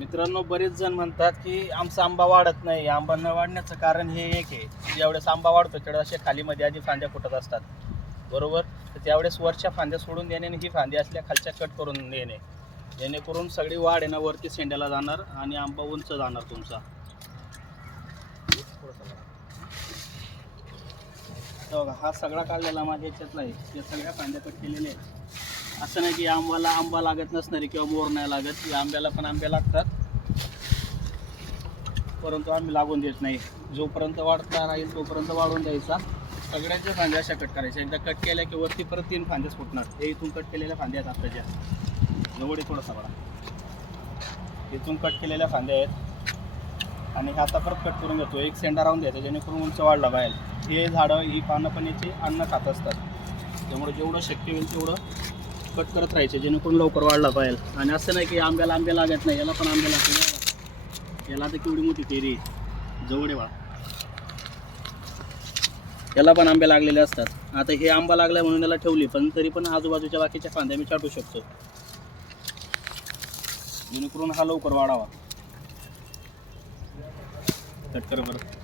मित्रांनो बरेच जण म्हणतात की आमचा आंबा वाढत नाही. आंबा न वाढण्याचं कारण हे एक आहे. की ज्यावेळेस आंबा वाढतो त्यावेळेस असे खालीमध्ये आधी फांद्या फुटत असतात. बरोबर? तर त्यावेळेस वरच्या फांद्या सोडून देणे आणि ही फांदी असल्या खालच्या कट करून देणे. जेणेकरून सगळी वाढ आहे ना वरती शेंड्याला जाणार आणि आंबा उंच जाणार तुमचा. हा सगळा काढलेला माझ्या याच्यात आहे. या सगळ्या फांद्या कट केलेल्या आहेत. असं नाही की आंबाला आंबा लागत नसणारी किंवा मोर नाही लागत की आंब्याला पण आंबे लागतात. परंतु आम्ही लागून देत नाही. जोपर्यंत वाढता राहील तोपर्यंत वाढून द्यायचा. सगळ्याच्या फांद्या अशा कट करायच्या. एकदा कट केल्या की वरती परत तीन फांद्याच फुटणार. हे इथून कट केलेल्या फांद्या आहेत आत्ताच्या. जवळ थोडासा बडा इथून कट केलेल्या फांद्या आहेत. आणि हे आता परत कट करून घेतो. एक सेंडा राहून द्यायचा जेणेकरून उंच वाढला बाहेर. हे झाडं ही पानं पण याची अन्न खात असतात. त्यामुळे जेवढं शक्य होईल तेवढं कट करत राहायचे जेणेकरून लवकर वाढला पाहिजे आणि असं नाही की आंब्याला आंबे लागत नाही याला पण आंबे लागते याला तर केवढी मोठी पेरी जवळ आहे याला पण आंबे लागलेले असतात. आता हे आंबा लागलाय म्हणून याला ठेवली पण तरी पण आजूबाजूच्या बाकीच्या फांद्या मी छाटू शकतो. जेणेकरून हा लवकर वाढावा. कट कर बरं.